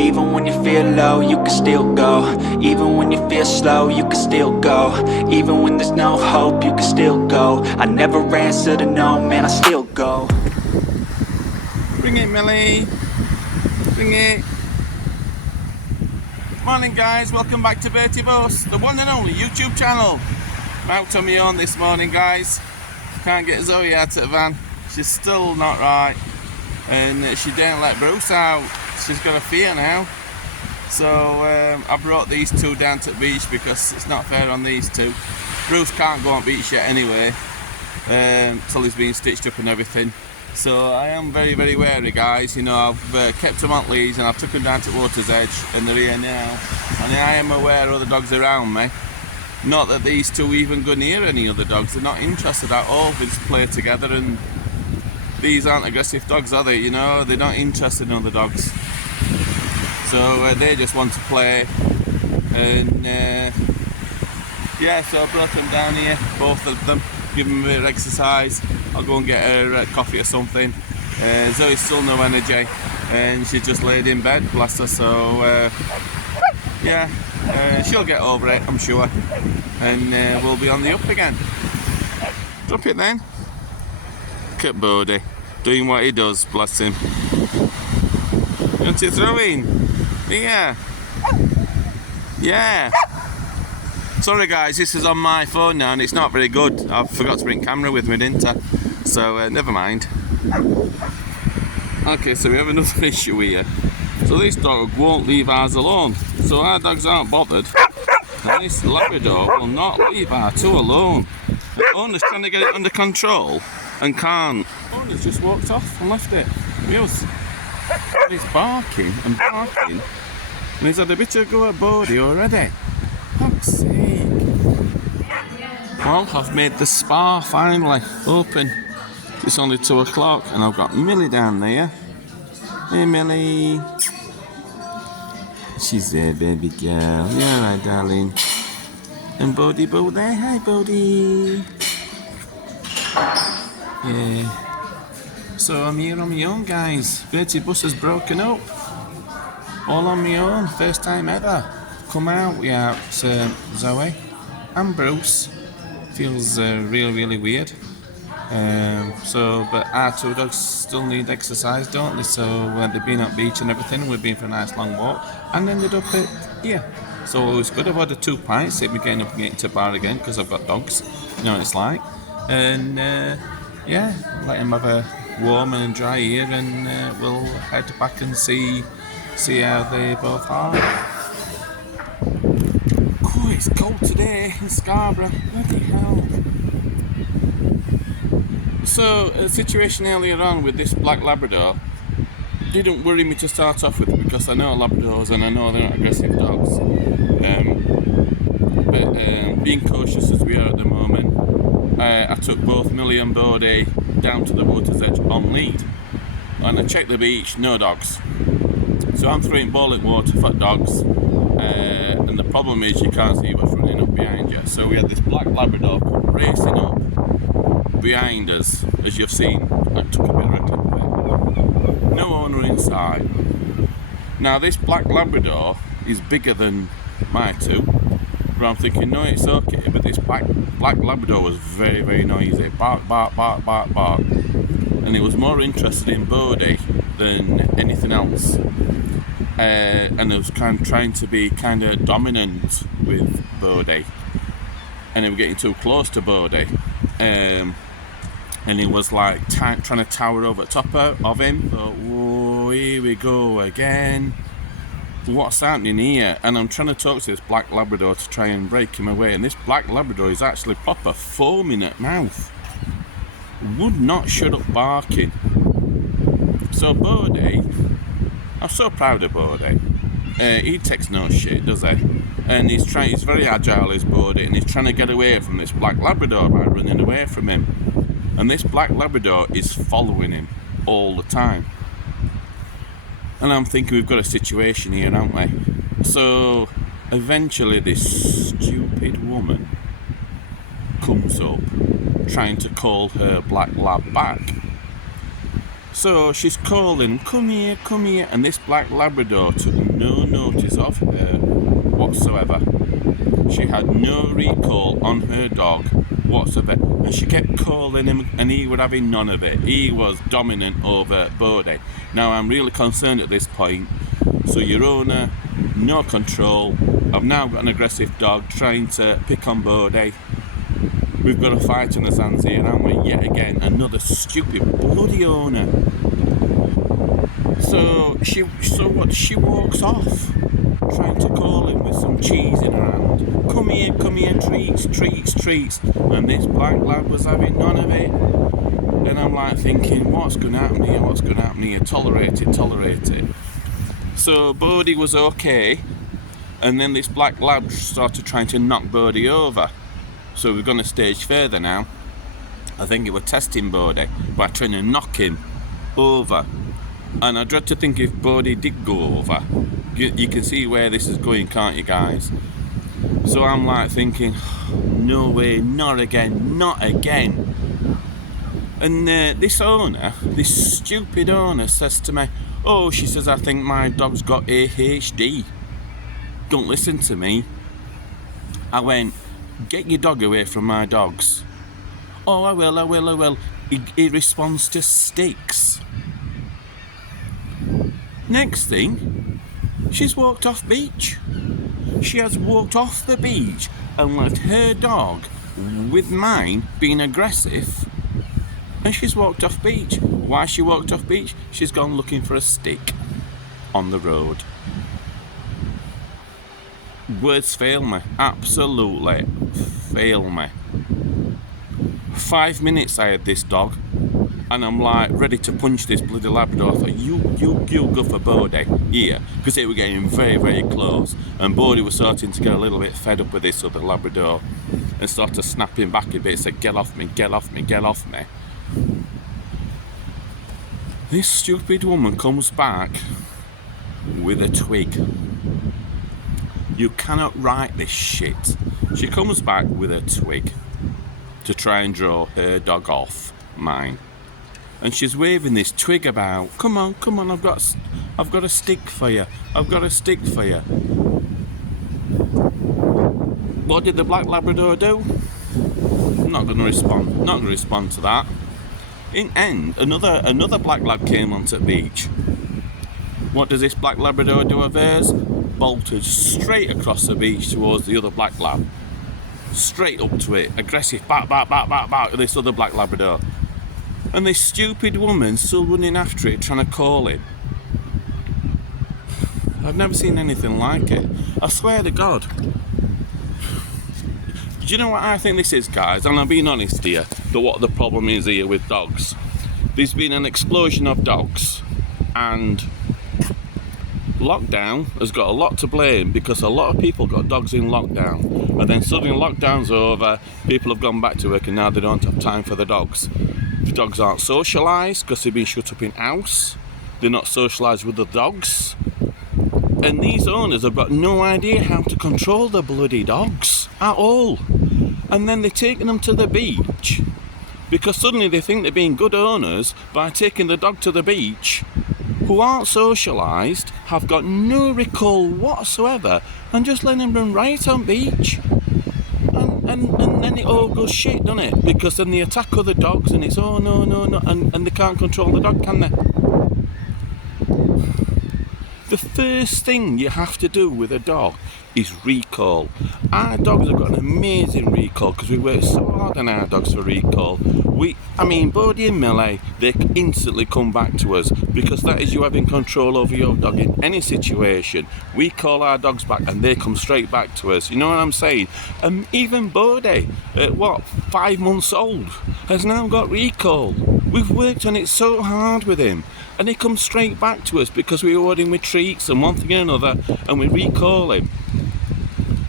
Even when you feel low, you can still go. Even when you feel slow, you can still go. Even when there's no hope, you can still go. I never answer to no, man, I still go. Bring it, Millie. Bring it. Morning, guys. Welcome back to Bertie Bus, the one and only YouTube channel. I'm out on my own this morning, guys. Can't get Zoe out of the van. She's still not right. And she didn't let Bruce out. She's got a fear now. So I brought these two down to the beach because it's not fair on these two. Bruce can't go on beach yet anyway, till he's been stitched up and everything. So I am very, very wary, guys. You know, I've kept them on leash and I've took them down to Water's Edge and they're here now. And I am aware of other dogs around me. Not that these two even go near any other dogs. They're not interested at all. They just play together, and these aren't aggressive dogs, are they? You know, they're not interested in other dogs. So they just want to play. And yeah, so I brought them down here, both of them. Give them a bit of exercise. I'll go and get her coffee or something. Zoe's still no energy and she's just laid in bed, bless her. So yeah, she'll get over it, I'm sure, and we'll be on the up again. Drop it then. Look at Bodie doing what he does, bless him. You want to throw in? Yeah. Yeah. Sorry guys, this is on my phone now and it's not very good. I forgot to bring camera with me, didn't I? So never mind. Okay, so we have another issue here. So this dog won't leave ours alone. So our dogs aren't bothered. And this Labrador will not leave our two alone. The owner's trying to get it under control and can't. The owner's just walked off and left it. He's barking and barking. And he's had a bit of a go at Bodie already. Fuck's sake. Well, I've made the spa finally open. It's only 2 o'clock and I've got Millie down there. Hey Millie. She's there, baby girl. Yeah, right, darling. And Bodie Bo there. Hi, Bodie. Yeah. So I'm here on my own, guys. Bertie Bus has broken up. All on my own. First time ever. Come out without Zoe and Bruce. Feels really weird. But our two dogs still need exercise, don't they? So they've been at beach and everything. We've been for a nice long walk and ended up at here. So it was good. I've had 2 pints. Save me getting up and getting to the bar again because I've got dogs. You know what it's like. And yeah, let him have a warm and dry ear, and we'll head back and see how they both are. Oh, it's cold today in Scarborough. Bloody hell. So, a situation earlier on with this black Labrador didn't worry me to start off with because I know Labradors and I know they're not aggressive dogs. But being cautious as we are at the moment, I took both Millie and Bodie down to the Water's Edge on lead. And I checked the beach, no dogs. So I'm throwing boiling water for dogs. And the problem is you can't see what's running up behind you. So we had this black Labrador racing up behind us, as you've seen. I took a bit of a clip of it. No owner inside. Now this black Labrador is bigger than my two, but I'm thinking no, it's okay. But this black Labrador was very noisy. Bark, bark, bark, bark, bark. And it was more interested in Bodie than anything else. And it was kind of trying to be kind of dominant with Bodie. And they were getting too close to Bodie. And he was like trying to tower over the top of him. So, whoa, here we go again. What's happening here? And I'm trying to talk to this black Labrador to try and break him away. And this black Labrador is actually proper foaming at mouth. Would not shut up barking. So Bodie, I'm so proud of Bodie. He takes no shit, does he? And he's very agile, is Bodie, and he's trying to get away from this black Labrador by running away from him. And this black Labrador is following him all the time. And I'm thinking we've got a situation here, haven't we? So eventually this stupid woman comes up trying to call her black lab back. So she's calling, come here, and this black Labrador took no notice of her whatsoever. She had no recall on her dog whatsoever, and she kept calling him, and he was having none of it. He was dominant over Bodie. Now I'm really concerned at this point. So your owner, no control. I've now got an aggressive dog trying to pick on Bodie. We've got a fight on the hands here, haven't we? Yet again, another stupid bloody owner. So she walks off, trying to call him with some cheese in her hand. Come here, treats. And this black lad was having none of it. And I'm like thinking, what's going to happen here? Tolerate it. So Bodie was okay, and then this black lad started trying to knock Bodie over. So we've gone a stage further now. I think it was testing Bodie by trying to knock him over. And I dread to think if Bodie did go over. You can see where this is going, can't you guys? So I'm like thinking, no way, not again. And this stupid owner says to me, oh, she says, I think my dog's got ADHD. Don't listen to me. I went, get your dog away from my dogs. Oh, I will. He responds to sticks. Next thing, she's walked off beach. She has walked off the beach and left her dog with mine being aggressive, and she's walked off beach. Why she walked off beach? She's gone looking for a stick on the road. Words fail me, absolutely fail me. 5 minutes I had this dog, and I'm like ready to punch this bloody Labrador. I thought, you go for Bodie here, because they were getting very, very close, and Bodie was starting to get a little bit fed up with this other Labrador and started snapping back a bit, said, get off me. This stupid woman comes back with a twig. You cannot write this shit. She comes back with a twig to try and draw her dog off mine. And she's waving this twig about. Come on, I've got a stick for you. What did the black Labrador do? I'm not going to respond to that. In end, another black lab came onto the beach. What does this black Labrador do of hers? Bolted straight across the beach towards the other black lab. Straight up to it, aggressive, back, this other black Labrador. And this stupid woman still running after it, trying to call him. I've never seen anything like it. I swear to God. Do you know what I think this is, guys? And I'm being honest here, what the problem is here with dogs. There's been an explosion of dogs, and lockdown has got a lot to blame, because a lot of people got dogs in lockdown, and then suddenly lockdown's over, people have gone back to work, and now they don't have time for the dogs. The dogs aren't socialised because they've been shut up in house. They're not socialised with the dogs, and these owners have got no idea how to control the bloody dogs at all. And then they're taking them to the beach because suddenly they think they're being good owners by taking the dog to the beach, who aren't socialised, have got no recall whatsoever, and just letting them run right on beach. And then it all goes shit, doesn't it? Because then they attack other dogs, and it's no, and they can't control the dog, can they? The first thing you have to do with a dog is recall. Our dogs have got an amazing recall because we work so hard on our dogs for recall. Bodie and MALLAIG, they instantly come back to us because that is you having control over your dog in any situation. We call our dogs back and they come straight back to us. You know what I'm saying? Even Bodie, at 5 months old, has now got recall. We've worked on it so hard with him, and he comes straight back to us because we reward him with treats and one thing and another, and we recall him.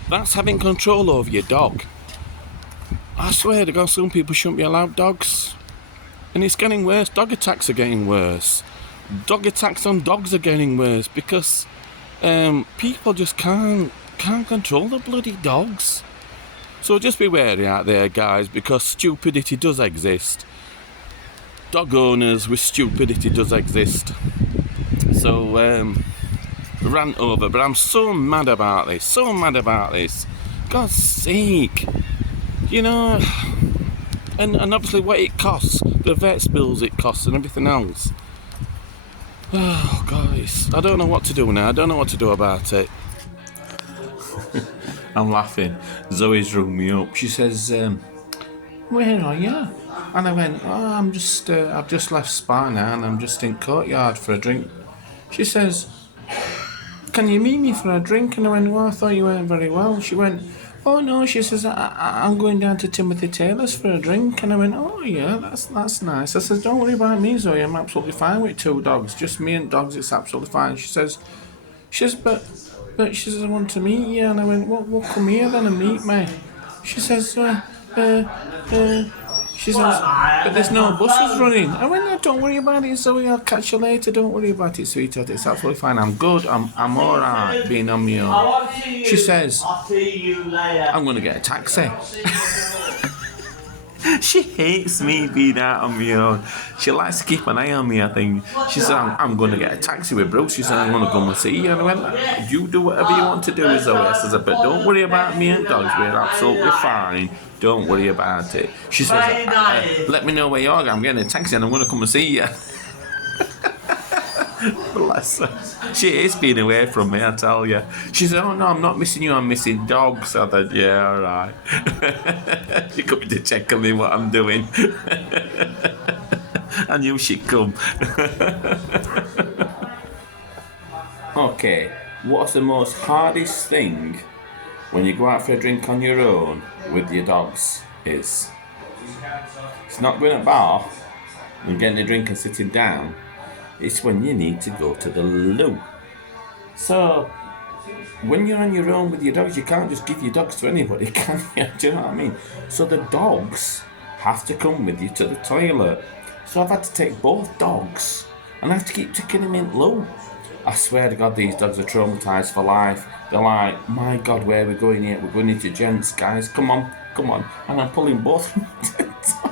That's having control over your dog. I swear to God, some people shouldn't be allowed dogs. And it's getting worse. Dog attacks are getting worse. Dog attacks on dogs are getting worse because people just can't control the bloody dogs. So just be wary out there, guys, because stupidity does exist. dog owners with stupidity does exist. So, rant over, but I'm so mad about this. God's sake. You know, and obviously what it costs, the vet's bills it costs and everything else. Oh, guys, I don't know what to do now. I don't know what to do about it. I'm laughing. Zoe's rung me up. She says, where are you? And I went, oh, I've just left Spa now and I'm just in Courtyard for a drink. She says, can you meet me for a drink? And I went, well, I thought you weren't very well. She went, oh no, she says, I'm going down to Timothy Taylor's for a drink. And I went, oh yeah, that's nice. I says, don't worry about me, Zoe, I'm absolutely fine with 2 dogs. Just me and dogs, it's absolutely fine. She says, but she says, I want to meet you. And I went, well, come here then and meet me. She says, she says, but there's no buses running. I went, no, don't worry about it, Zoe, I'll catch you later. Don't worry about it, sweetheart. It's absolutely fine. I'm good. I'm alright being on my own. She says, I'm going to get a taxi. She hates me being out on my own. She likes to keep an eye on me, I think. She said, I'm going to get a taxi with Bruce. She said, I'm going to come and see you. And I went, you do whatever you want to do, Zoe. I said, but don't worry about me and dogs. We're absolutely fine. Don't worry about it. She says, let me know where you are. I'm getting a taxi and I'm going to come and see you. Bless her. She is being away from me, I tell you. She said, oh no, I'm not missing you, I'm missing dogs. I thought, yeah, alright. She coming to check on me what I'm doing. I knew she'd come. Okay, what's the most hardest thing when you go out for a drink on your own with your dogs is? It's not going to a bar and getting a drink and sitting down. It's when you need to go to the loo. So, when you're on your own with your dogs, you can't just give your dogs to anybody, can you? Do you know what I mean? So the dogs have to come with you to the toilet. So I've had to take both dogs and I have to keep taking them in loo. I swear to God, these dogs are traumatised for life. They're like, my God, where are we going here? We're going into gents, guys. Come on. And I'm pulling both of them to the toilet.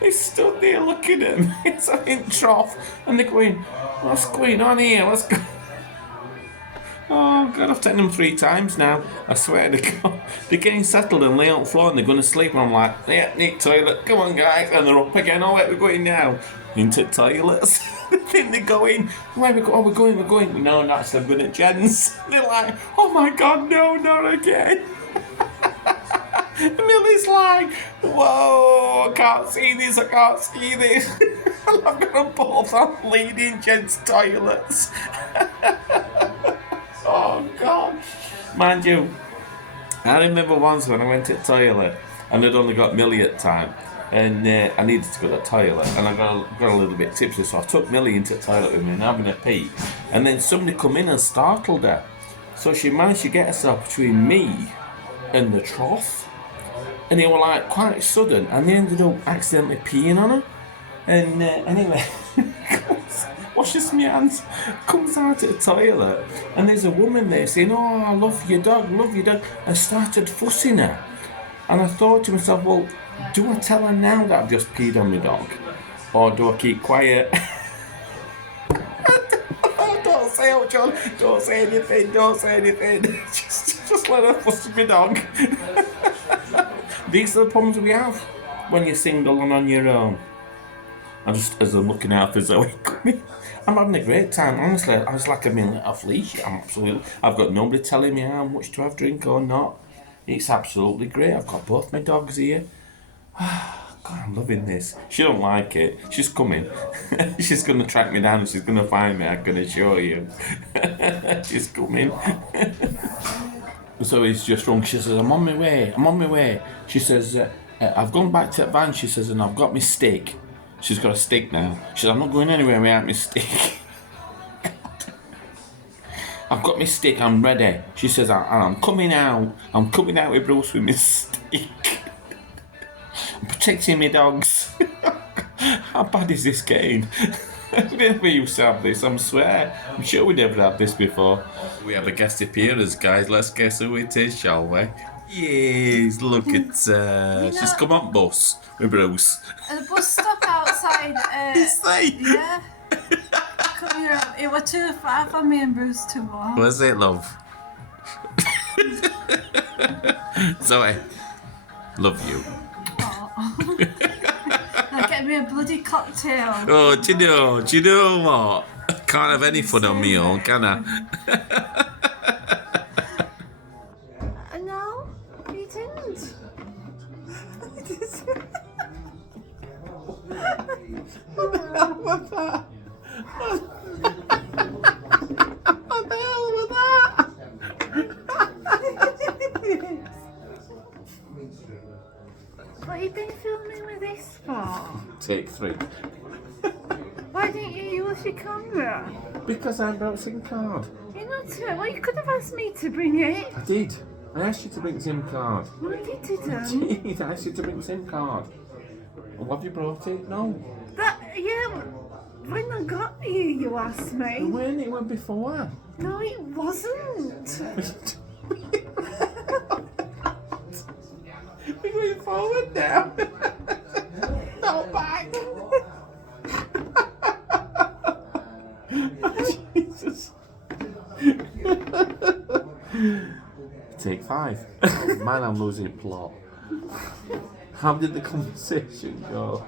They stood there looking at me. It's a hint trough. And they're going, what's going on here? Oh, God, I've taken them 3 times now. I swear to God. They're getting settled and lay on the floor and they're going to sleep. And I'm like, yeah, need toilet. Come on, guys. And they're up again. Oh, where are we going now? Into toilets. They think they're going. Where are we going? Oh, we're going. No, not so good at gents. They're like, oh my God, no, not again. Millie's like, whoa, I can't see this. And I've got them both on leading gents' toilets. Oh, God. Mind you, I remember once when I went to the toilet and I'd only got Millie at the time. And I needed to go to the toilet and I got a little bit tipsy, so I took Millie into the toilet with me and having a pee. And then somebody come in and startled her. So she managed to get herself between me and the trough. And they were like quite sudden and they ended up accidentally peeing on her. And anyway, washes my hands, comes out of the toilet and there's a woman there saying, oh, I love your dog. I started fussing her. And I thought to myself, well, do I tell her now that I've just peed on my dog? Or do I keep quiet? Don't say it, John. Don't say anything. Just let her fuss my dog. These are the problems we have when you're single and on your own. As I'm looking out for Zoe coming, I'm having a great time. Honestly, I was like a minute off leash. I've got nobody telling me how much to have drink or not. It's absolutely great. I've got both my dogs here. God, I'm loving this. She don't like it. She's coming. She's going to track me down and she's going to find me. I'm going to show you. She's coming. So he's just wrong. She says, I'm on my way. She says, I've gone back to the van, she says, and I've got my stick. She's got a stick now. She says, I'm not going anywhere without my stick. I've got my stick, I'm ready. She says, I'm coming out. I'm coming out with Bruce with my stick. I'm protecting my dogs. How bad is this getting? We never used to have this, I swear. I'm sure we never had this before. We have a guest appearance, guys. Let's guess who it is, shall we? Yes, look at she's come on bus with Bruce. The bus stop outside started. Yeah. Come here. It was too far for me and Bruce to walk. Was it, love? Zoe, love you. Oh. Now get me a bloody cocktail. Oh, do you know what? I can't have any fun on me own, can I? No, you didn't. What the hell was that? What the hell was that? What have you been filming with this for? Take 3. Why didn't you use your camera? Because I brought SIM card. You're not sure. Well, you could have asked me to bring it. I did. I asked you to bring SIM card. No, you didn't. I did. I asked you to bring SIM card. Well, have you brought it? No. Yeah, when I got you, you asked me. When it went before. No, it wasn't. We're going forward now. Not back. Jesus. Take 5. Man, I'm losing plot. How did the conversation go?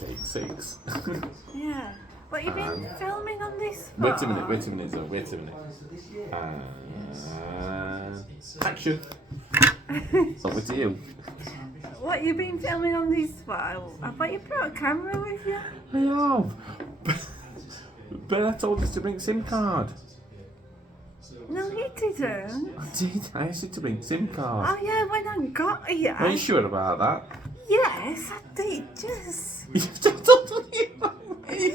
Take 6. Yeah. What you been filming on this for? Wait a minute, Zoe, wait a minute. Action. Over to you. What you been filming on this for? I thought you brought a camera with you. I have. But I told you to bring SIM card. No, you didn't. I did. I asked you to bring SIM card. Oh yeah, when I got you. Are you sure about that? Yes, I did. Just. You just told me about me.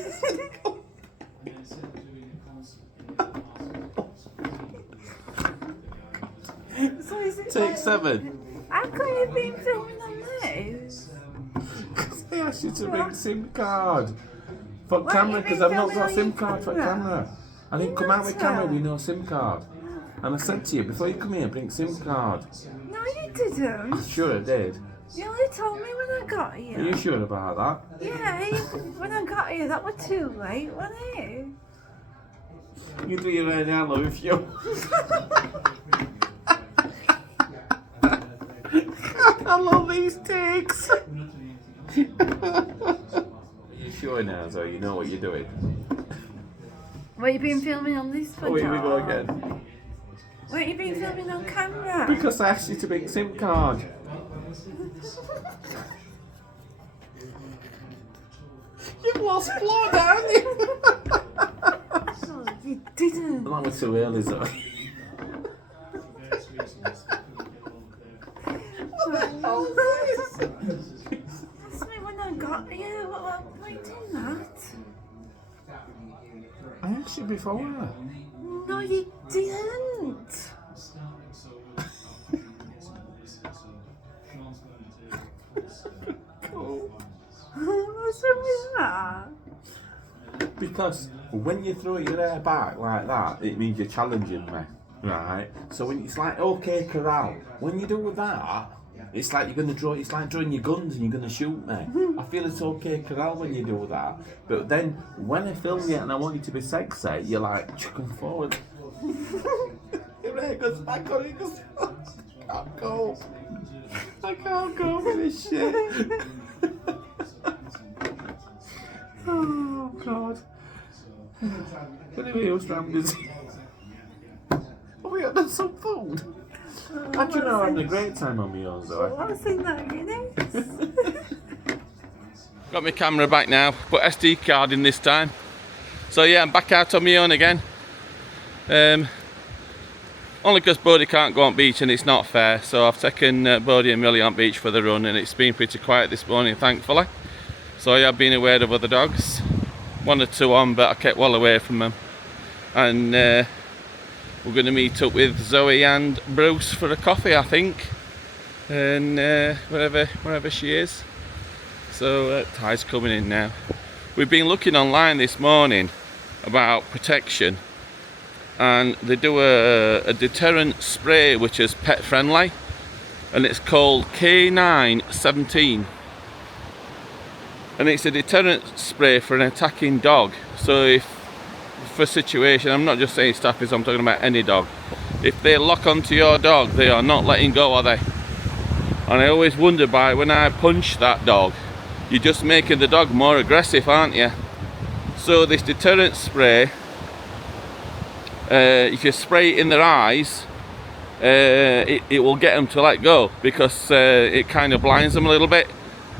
So is it Take like- 7. How come you been filming on this? Because I asked you to bring SIM card. For What, camera, you because been I've not filming got on SIM your card for camera? camera. I didn't You come out with must camera have. with no SIM card. And I said to you, before you come here, bring SIM card. No, you didn't. Sure I did. You only told me when I got Are you. you sure about that? Yeah, when I got you, that was too late, wasn't it? You do your hair now, love, if you. I love these takes. Are you sure now, Zoe? You know what you're doing? What you been filming on this for? Oh, here we go Dad? again. What you been filming on camera? Because I asked you to bring SIM card. You've lost plot, haven't you? Oh, you didn't. That was too early, Zoe. That's me when I got you. What you doing that? I asked you before. No, you didn't. What's wrong with that? Because when you throw your hair back like that, it means you're challenging me, right? So when it's like okay corral, when you do that, it's like you're gonna draw. It's like drawing your guns and you're gonna shoot me. I feel it's okay corral when you do that, but then when I film you and I want you to be sexy, you're like chucking forward. Your hair goes back on it. Goes, I can't go. I can't go with this shit. Oh God. Anyway, I was trying busy. Are we having some food? Actually, no, I'm having a great time on my own, Zoe. What's in that Guinness? Got my camera back now, put SD card in this time. So yeah, I'm back out on my own again. Only because Bodie can't go on beach and it's not fair. So I've taken Bodie and Millie on beach for the run and it's been pretty quiet this morning, thankfully. So I have been aware of other dogs. 1 or 2 on, but I kept well away from them. And we're going to meet up with Zoe and Bruce for a coffee, I think. And wherever she is. So Ty's coming in now. We've been looking online this morning about protection. And they do a deterrent spray which is pet friendly. And it's called K9 17. and it's a deterrent spray for an attacking dog. So if for a situation, I'm not just saying staffies, I'm talking about any dog. If they lock onto your dog, they are not letting go, are they? And I always wonder when I punch that dog, you're just making the dog more aggressive, aren't you? So this deterrent spray, if you spray it in their eyes, it will get them to let go, because it kind of blinds them a little bit.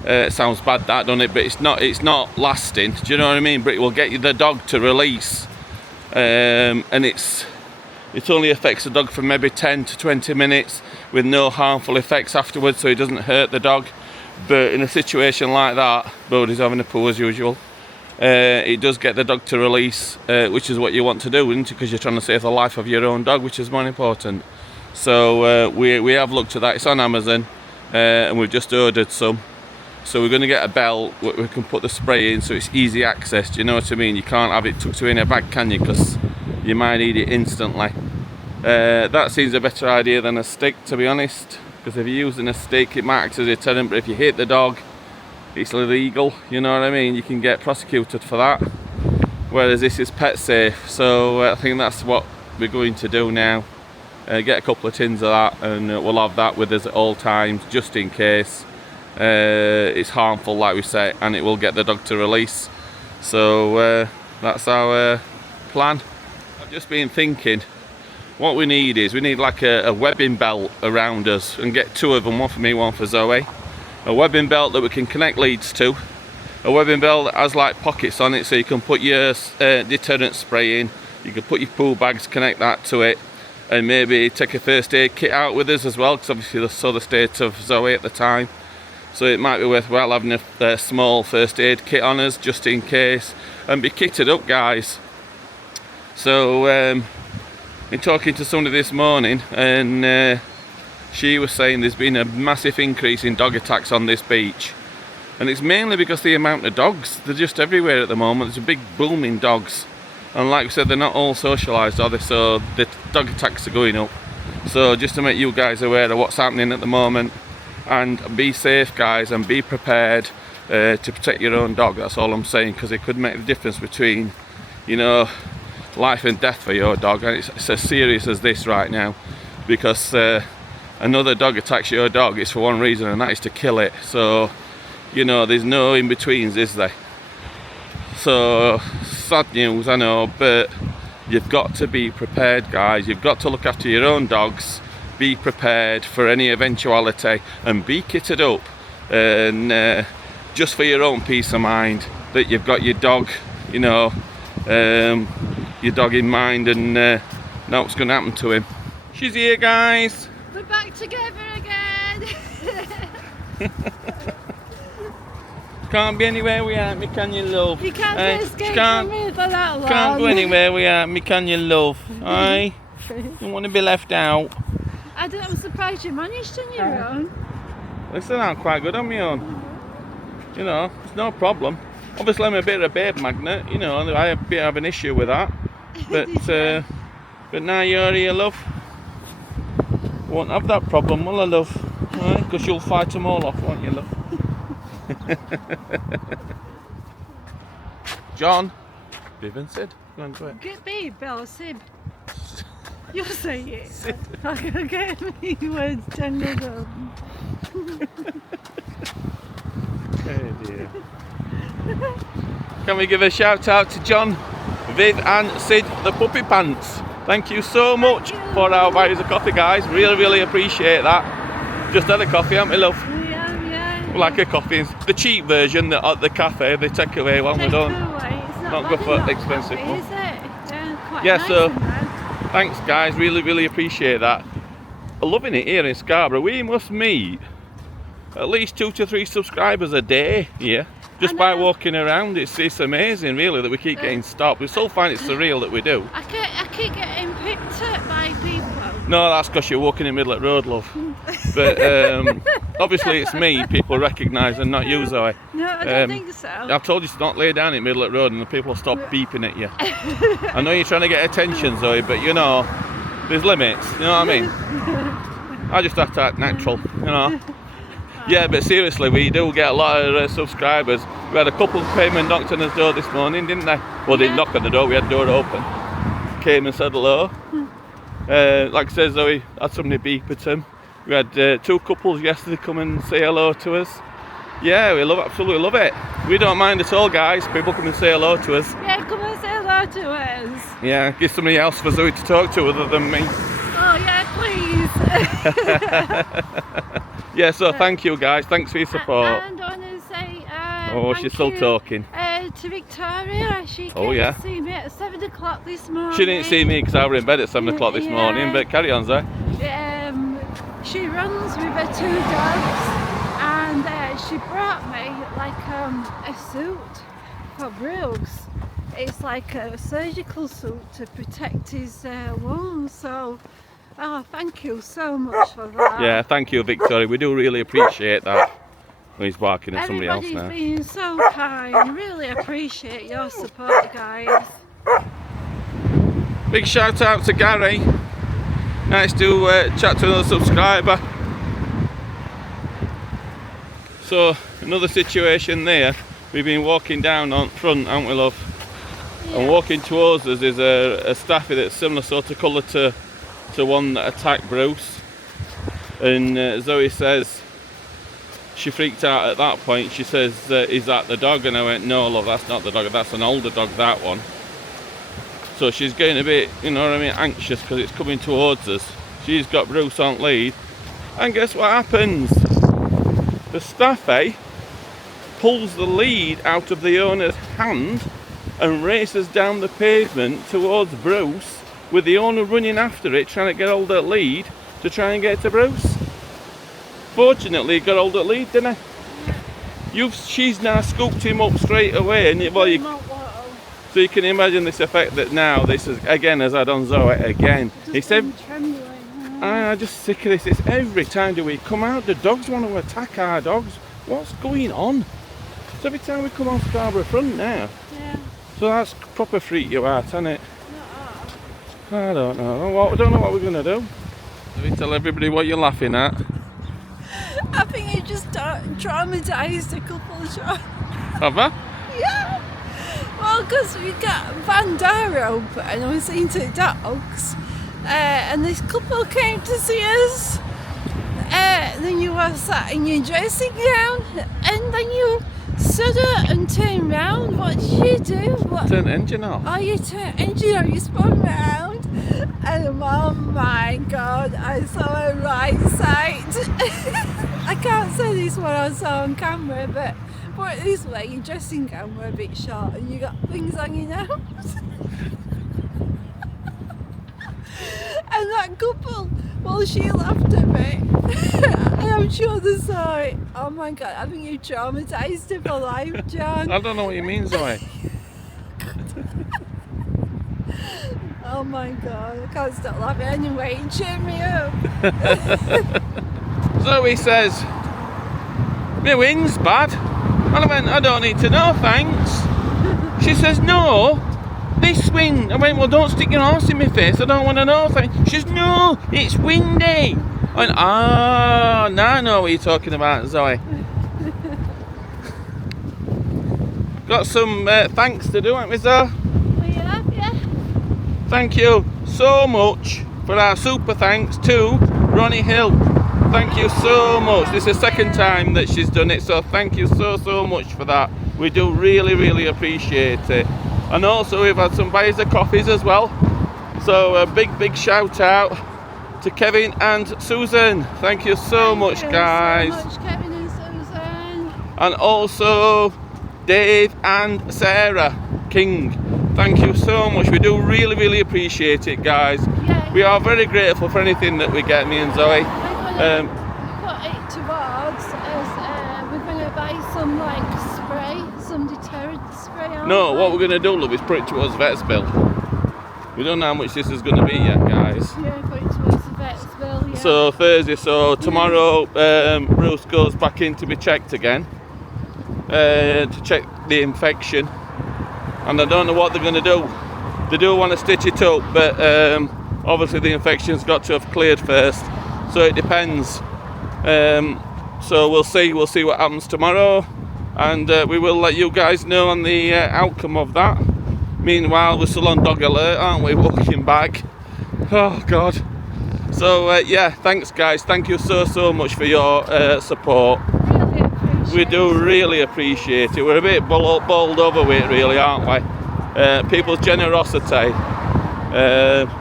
It sounds bad, that, doesn't it? But it's not lasting. Do you know what I mean? But it will get the dog to release, and it only affects the dog for maybe 10 to 20 minutes with no harmful effects afterwards, so it doesn't hurt the dog. But in a situation like that, Bodie's having a poo as usual, it does get the dog to release, which is what you want to do, isn't it? Because you're trying to save the life of your own dog, which is more important. So we have looked at that. It's on Amazon, and we've just ordered some. So we're going to get a belt where we can put the spray in, so it's easy access. Do you know what I mean? You can't have it tucked away in a bag, can you? Because you might need it instantly. That seems a better idea than a stick, to be honest. Because if you're using a stick, it might act as a deterrent, but if you hit the dog, it's illegal. You know what I mean? You can get prosecuted for that. Whereas this is pet safe. So I think that's what we're going to do now. Get a couple of tins of that, and we'll have that with us at all times, just in case it's harmful, like we say, and it will get the dog to release. So that's our plan. I've just been thinking, what we need like a webbing belt around us, and get two of them, one for me, one for Zoe. A webbing belt that we can connect leads to. A webbing belt that has like pockets on it, so you can put your deterrent spray in. You can put your pool bags, connect that to it, and maybe take a first aid kit out with us as well, because obviously saw the state of Zoe at the time. So it might be worthwhile having a small first aid kit on us, just in case, and be kitted up, guys. So in talking to somebody this morning, and she was saying there's been a massive increase in dog attacks on this beach, and it's mainly because the amount of dogs, they're just everywhere at the moment. There's a big boom in dogs, and like I said, they're not all socialised, are they? So the dog attacks are going up. So just to make you guys aware of what's happening at the moment, and be safe, guys, and be prepared to protect your own dog. That's all I'm saying, because it could make the difference between, you know, life and death for your dog. And it's as serious as this right now, because another dog attacks your dog, it's for one reason, and that is to kill it. So, you know, there's no in-betweens, is there? So, sad news, I know, but you've got to be prepared, guys. You've got to look after your own dogs, be prepared for any eventuality, and be kitted up, and just for your own peace of mind, that you've got your dog, you know, your dog in mind, and know what's going to happen to him. She's here, guys. We're back together again. Can't be anywhere without me, can you, love? You can't escape from me for that long. Can't go anywhere without me, can you, love? Aye? You want to be left out? I'm surprised you managed on your own. Listen, I'm quite good on my own. You know, it's no problem. Obviously, I'm a bit of a babe magnet, you know, I have a bit of an issue with that. But now you're here, love, won't have that problem, will I, love? Right? Because you'll fight them all off, won't you, love? John, Viv and Sid, go on, go ahead. Get me, Bella, Sid. You'll say it. Sid. I get me words tangled up. Oh dear. Can we give a shout out to John, Viv and Sid, the puppy pants? Thank you so much for our buyers of coffee, guys. Really appreciate that. Just had a coffee, haven't we, love? Yeah. Like a coffee, the cheap version at the cafe, the takeaway one. We don't not go for expensive one. Is it? Quite Yeah, nice. so thanks, guys. Really appreciate that. I'm loving it here in Scarborough. We must meet at least 2 to 3 subscribers a day here. Just by walking around, it's amazing, really, that we keep getting stopped. We still find it surreal that we do. I keep getting picked up by people. No, that's because you're walking in the middle of the road, love. But obviously it's me people recognise, and not you, Zoe. No, I don't think so. I've told you to not lay down in the middle of the road, and the people will stop beeping at you. I know you're trying to get attention, Zoe, but you know, there's limits, you know what I mean? I just have to act natural, you know. Yeah, but seriously, we do get a lot of subscribers. We had a couple came and knocked on the door this morning, didn't they? Well, they didn't knock on the door, we had the door open. Came and said hello. Like I said, Zoe had somebody beep at him. We had 2 couples yesterday come and say hello to us. Yeah, we absolutely love it. We don't mind at all, guys. People come and say hello to us. Yeah, come and say hello to us. Yeah, give somebody else for Zoe to talk to other than me. Oh yeah, please. Yeah, so thank you guys. Thanks for your support. And I want to say Oh, she's still talking. To Victoria. She Oh, came yeah. to see me at 7 o'clock this morning. She didn't see me because I was in bed at 7 o'clock this Yeah. morning, but carry on, Zoe. She runs with her 2 dogs, and she brought me like a suit for Bruce. It's like a surgical suit to protect his wounds. So, oh, thank you so much for that. Yeah, thank you, Victoria. We do really appreciate that. He's barking at somebody else Everybody's now. been so kind. Really appreciate your support, guys. Big shout out to Gary. Nice to chat to another subscriber. So another situation there. We've been walking down on front, haven't we, love? Yeah. And walking towards us is a staffy that's similar sort of colour to one that attacked Bruce. And Zoe says she freaked out at that point. She says, "Is that the dog?" And I went, "No, love, that's not the dog. That's an older dog, that one." So she's getting a bit, you know what I mean, anxious because it's coming towards us. She's got Bruce on lead, and guess what happens? The staffy pulls the lead out of the owner's hand and races down the pavement towards Bruce, with the owner running after it, trying to get hold of the lead to try and get to Bruce. Fortunately, he got hold of the lead, didn't he? She's now scooped him up straight away, and so you can imagine this effect that now this is again has had on Zoe again. He said, "I'm just sick of this. It's every time that we come out, the dogs want to attack our dogs. What's going on?" So every time we come on Scarborough front now. Yeah. So that's proper freak you out, isn't it? I don't know. I don't know what we're gonna do. Let me tell everybody what you're laughing at. I think you just traumatised a couple of shots. Have I? Yeah. Well, because we got Van open and I was seeing 2 dogs, and this couple came to see us. Then you were sat in your dressing gown, and then you stood up and turned round. What did you do? Turn the engine off. Oh, you turned engine off. You spun round, and oh my God, I saw a right sight. I can't say this what I saw on camera, but put it this way, your dressing gown were a bit short and you got things on your nose. And that couple, well, she laughed at me. And I'm sure they saw it. Oh my God, I think you traumatised her for life, John. I don't know what you mean, Zoe. Oh my God, I can't stop laughing anyway. Cheer me up. Zoe says, "My wind's bad." And I went, "I don't need to know, thanks." She says, "No, this wind." I went, "Well, don't stick your arse in my face. I don't want to know, thanks." She says, "No, it's windy." I went, "Ah, now I know what you're talking about, Zoe." Got some thanks to do, haven't we, Zoe? Yeah. Thank you so much for our super thanks to Ronnie Hill. Thank you so much. This is the 2nd time that she's done it, so thank you so much for that. We do really appreciate it. And also we've had some buyers of coffees as well. So a big shout out to Kevin and Susan. Thank you so much, guys. Thank you so much, Kevin and Susan. And also Dave and Sarah King. Thank you so much. We do really appreciate it, guys. Yeah, We are very grateful for anything that we get, me and Zoe. Put it towards as we're going to buy some like spray, some deterrent spray. No, what we're going to do, love, is put it towards vet's bill. We don't know how much this is going to be yet, guys. Yeah, put it towards the vet's bill, yeah. So Thursday, so tomorrow Bruce goes back in to be checked again, to check the infection. And I don't know what they're going to do. They do want to stitch it up, but obviously the infection's got to have cleared first. So it depends. So we'll see what happens tomorrow, and we will let you guys know on the outcome of that. Meanwhile, we're still on dog alert, aren't we, walking back? Oh God. So yeah, thanks guys, thank you so much for your support. We do really appreciate it. We're a bit bowled over with it, really, aren't we? People's generosity.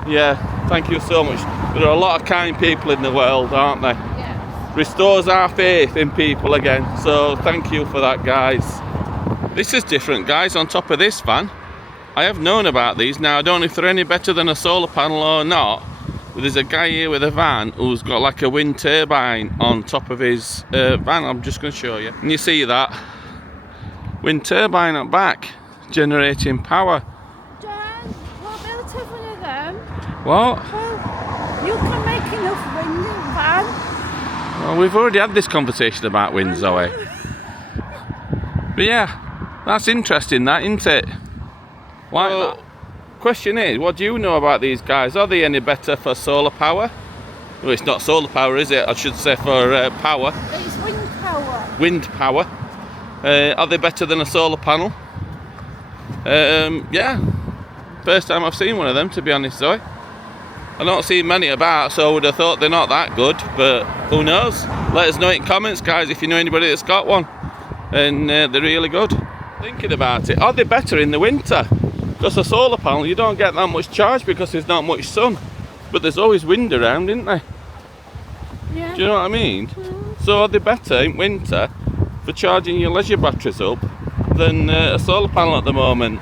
Yeah, thank you so much. There are a lot of kind people in the world, aren't there? Yes. Restores our faith in people again. So thank you for that, guys. This is different, guys. On top of this van, I have known about these. Now, I don't know if they're any better than a solar panel or not. But there's a guy here with a van who's got like a wind turbine on top of his van. I'm just going to show you. And you see that wind turbine at back generating power. Jan, we'll be able to have one of them. What? Well, you can make enough wind in the van. Well, we've already had this conversation about wind, Zoe. But yeah, that's interesting, that, isn't it? Like that. Question is, what do you know about these guys? Are they any better for solar power? Well, it's not solar power, is it? I should say for power. It's wind power. Wind power. Are they better than a solar panel? Yeah. First time I've seen one of them, to be honest, Zoe. I don't see many about, so I would have thought they're not that good, but who knows? Let us know in comments, guys, if you know anybody that's got one. And they're really good. Thinking about it, are they better in the winter? Because a solar panel, you don't get that much charge because there's not much sun. But there's always wind around, isn't there? Yeah. Do you know what I mean? So are they better in winter for charging your leisure batteries up than a solar panel at the moment?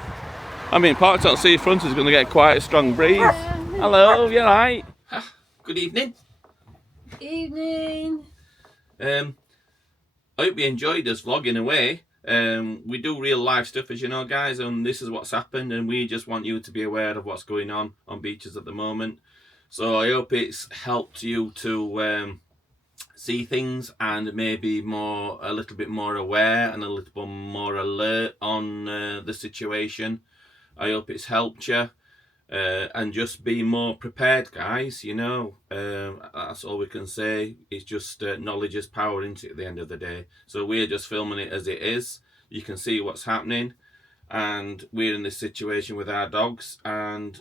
I mean, parked on seafront is going to get quite a strong breeze. Hello, you right? Good evening. Evening. I hope you enjoyed us vlogging away. We do real life stuff, as you know, guys, and this is what's happened, and we just want you to be aware of what's going on beaches at the moment. So I hope it's helped you to see things and maybe a little bit more aware and a little bit more alert on the situation. I hope it's helped you. And just be more prepared, guys, you know. That's all we can say. It's just knowledge is power, isn't it, at the end of the day. So we're just filming it as it is. You can see what's happening, and we're in this situation with our dogs, and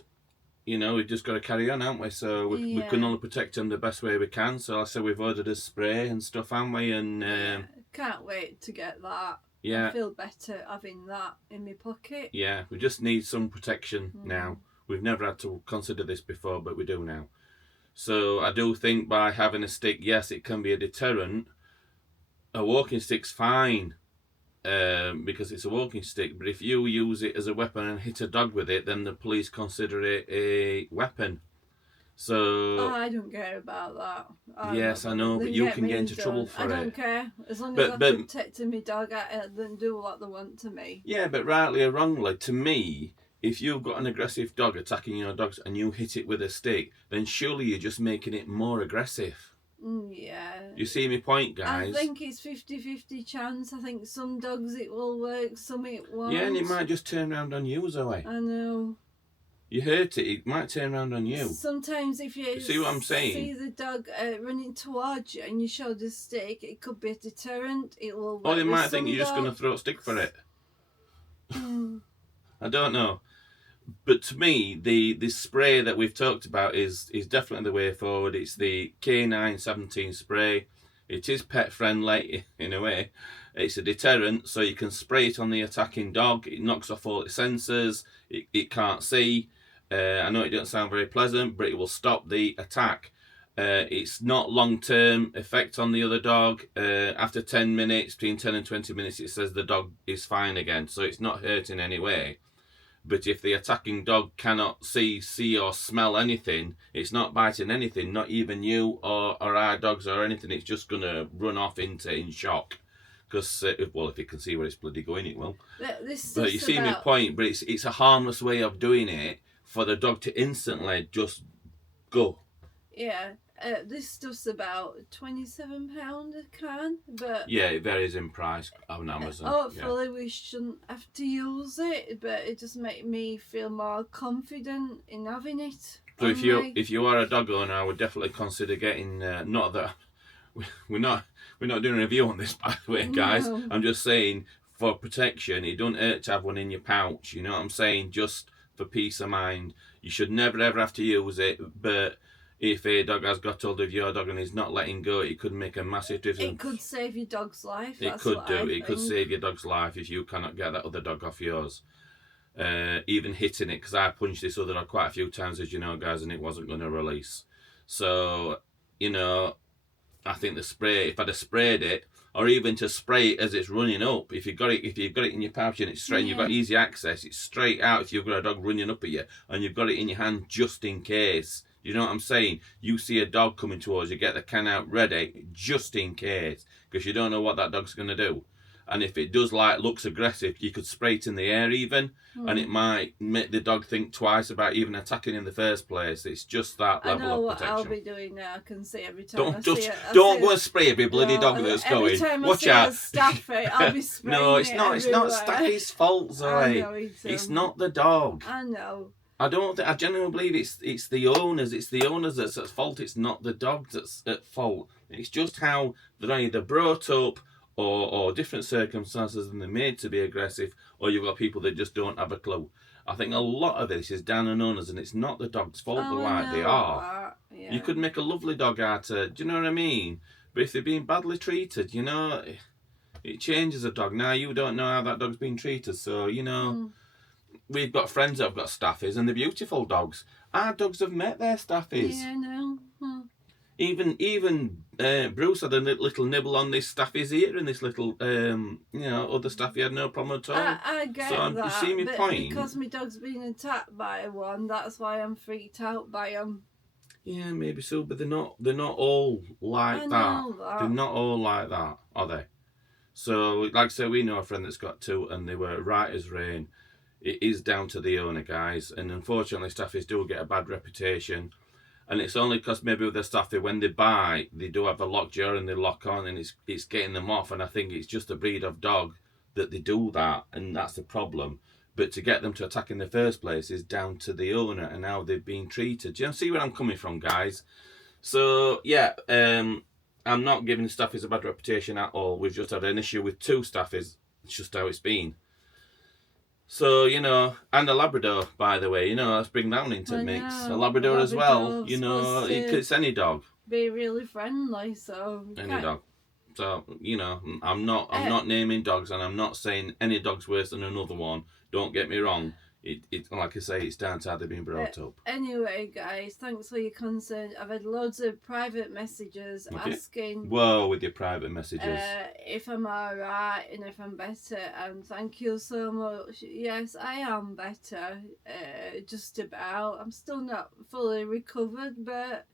you know, we've just got to carry on, haven't we? So we can only protect them the best way we can. So I said we've ordered a spray and stuff, haven't we? And can't wait to get that. Yeah, I feel better having that in my pocket. Yeah, we just need some protection now. We've never had to consider this before, but we do now. So I do think by having a stick, yes, it can be a deterrent. A walking stick's fine because it's a walking stick. But if you use it as a weapon and hit a dog with it, then the police consider it a weapon. So I don't care about that. Yes, I know, but you can get into trouble for it. I don't care. As long as I'm protecting my dog, then do what they want to me. Yeah, but rightly or wrongly, to me, if you've got an aggressive dog attacking your dogs and you hit it with a stick, then surely you're just making it more aggressive. Yeah. You see my point, guys? I think it's 50-50 chance. I think some dogs it will work, some it won't. Yeah, and it might just turn around on you, Zoe. I know. You hurt it, it might turn around on you. Sometimes if you see what I'm saying? See the dog running towards you and you show the stick, it could be a deterrent. It will work. Or they might think you're just going to throw a stick for it. I don't know. But to me, this spray that we've talked about is definitely the way forward. It's the K917 spray. It is pet friendly in a way. It's a deterrent, so you can spray it on the attacking dog. It knocks off all its sensors. It can't see. I know it doesn't sound very pleasant, but it will stop the attack. It's not long-term effect on the other dog. After 10 minutes, between 10 and 20 minutes, it says the dog is fine again. So it's not hurting any way. But if the attacking dog cannot see or smell anything, it's not biting anything, not even you or our dogs or anything. It's just going to run off in shock. Because, well, if it can see where it's bloody going, it will. But you see my point, but it's a harmless way of doing it for the dog to instantly just go. Yeah, this stuff's about £27 a can, but... Yeah, it varies in price on Amazon. Hopefully we shouldn't have to use it, but it just makes me feel more confident in having it. So if you are a dog owner, I would definitely consider getting, not that we're not doing a review on this, by the way, guys. No. I'm just saying, for protection, it don't hurt to have one in your pouch. You know what I'm saying? Just for peace of mind. You should never ever have to use it, but if a dog has got hold of your dog and is not letting go, it could make a massive difference. It could save your dog's life. It could do. It could save your dog's life if you cannot get that other dog off yours. Even hitting it, because I punched this other dog quite a few times, as you know, guys, and it wasn't going to release. So, you know, I think the spray, if I'd have sprayed it, or even to spray it as it's running up, if you've got it in your pouch and it's straight, and you've got easy access, it's straight out if you've got a dog running up at you, and you've got it in your hand just in case. You know what I'm saying? You see a dog coming towards you, get the can out ready, just in case, because you don't know what that dog's going to do. And if it does looks aggressive, you could spray it in the air even, and it might make the dog think twice about even attacking in the first place. It's just that level of protection. I know what I'll be doing now. I can see every time Don't go and spray every bloody dog that's going. Every time Watch I out. see a staffy, I'll be spraying No, it's not. everywhere. It's not Staffy's fault, Zoe. I know it's not the dog. I know. I genuinely believe it's the owners. It's the owners that's at fault. It's not the dog that's at fault. It's just how they're either brought up, or different circumstances, and they're made to be aggressive, or you've got people that just don't have a clue. I think a lot of this is down on owners, and it's not the dog's fault. They are. Yeah. You could make a lovely dog out of, do you know what I mean? But if they're being badly treated, you know, it changes a dog. Now you don't know how that dog's been treated, so you know. We've got friends that have got staffies, and they're beautiful dogs. Our dogs have met their staffies. Yeah, I know. Even Bruce had a little nibble on this staffy's ear, and this little, other staffy had no problem at all. I get that. You see my point? Because my dog's been attacked by one, that's why I'm freaked out by them. Yeah, maybe so, but they're not all like that. They're not all like that, are they? So, like I said, we know a friend that's got two, and they were right as rain. It is down to the owner, guys, and unfortunately, staffies do get a bad reputation. And it's only because maybe with the staffy, when they bite, they do have a lockjaw and they lock on, and it's getting them off. And I think it's just a breed of dog that they do that, and that's the problem. But to get them to attack in the first place is down to the owner and how they've been treated. Do you see where I'm coming from, guys? So, yeah, I'm not giving staffies a bad reputation at all. We've just had an issue with two staffies. It's just how it's been. So, you know, and a Labrador, by the way, you know, let's bring that one into the mix. A Labrador as well, you know, it's any dog. Be really friendly, so... Any dog. So, you know, I'm not naming dogs, and I'm not saying any dog's worse than another one. Don't get me wrong. It like I say, it's down to how they've been brought up. Anyway, guys, thanks for your concern. I've had loads of private messages asking... Whoa, with your private messages. If I'm alright and if I'm better, and thank you so much. Yes, I am better, just about. I'm still not fully recovered, but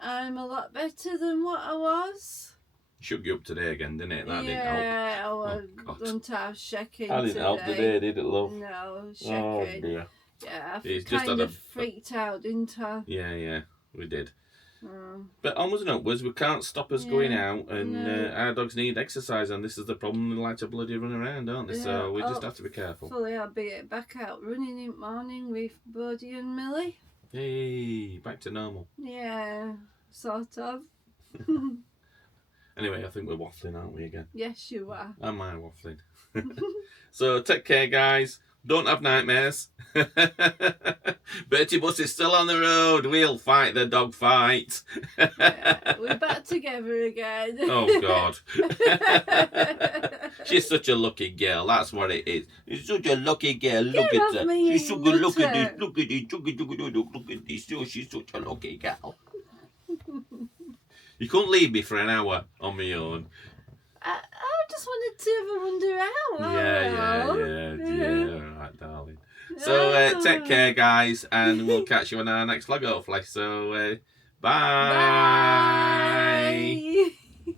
I'm a lot better than what I was. Shook you up today again, didn't it? That didn't help. Yeah, I was shaking today. That didn't help today, did it, love? No, shaking. Oh dear. Yeah, I It's kind of freaked out, didn't I? Yeah, we did. But onwards and upwards, we can't stop us going out, and our dogs need exercise, and this is the problem. They like to bloody run around, don't they? Yeah. So we just have to be careful. Hopefully I'll be back out running in the morning with Bertie and Millie. Yay, back to normal. Yeah, sort of. Anyway, I think we're waffling, aren't we, again? Yes, you are. Am I waffling? So take care, guys. Don't have nightmares. Bertie Bus is still on the road. We'll fight the dog fight. Yeah, we're back together again. Oh, God. She's such a lucky girl. That's what it is. She's such a lucky girl. Look at her. She's so good. Look at this. Look at this. Look at this. Oh, she's such a lucky girl. You couldn't leave me for an hour on my own. I just wanted to have a wander out. Yeah. All right, darling. So take care, guys, and we'll catch you on our next vlog, hopefully. So bye. Bye.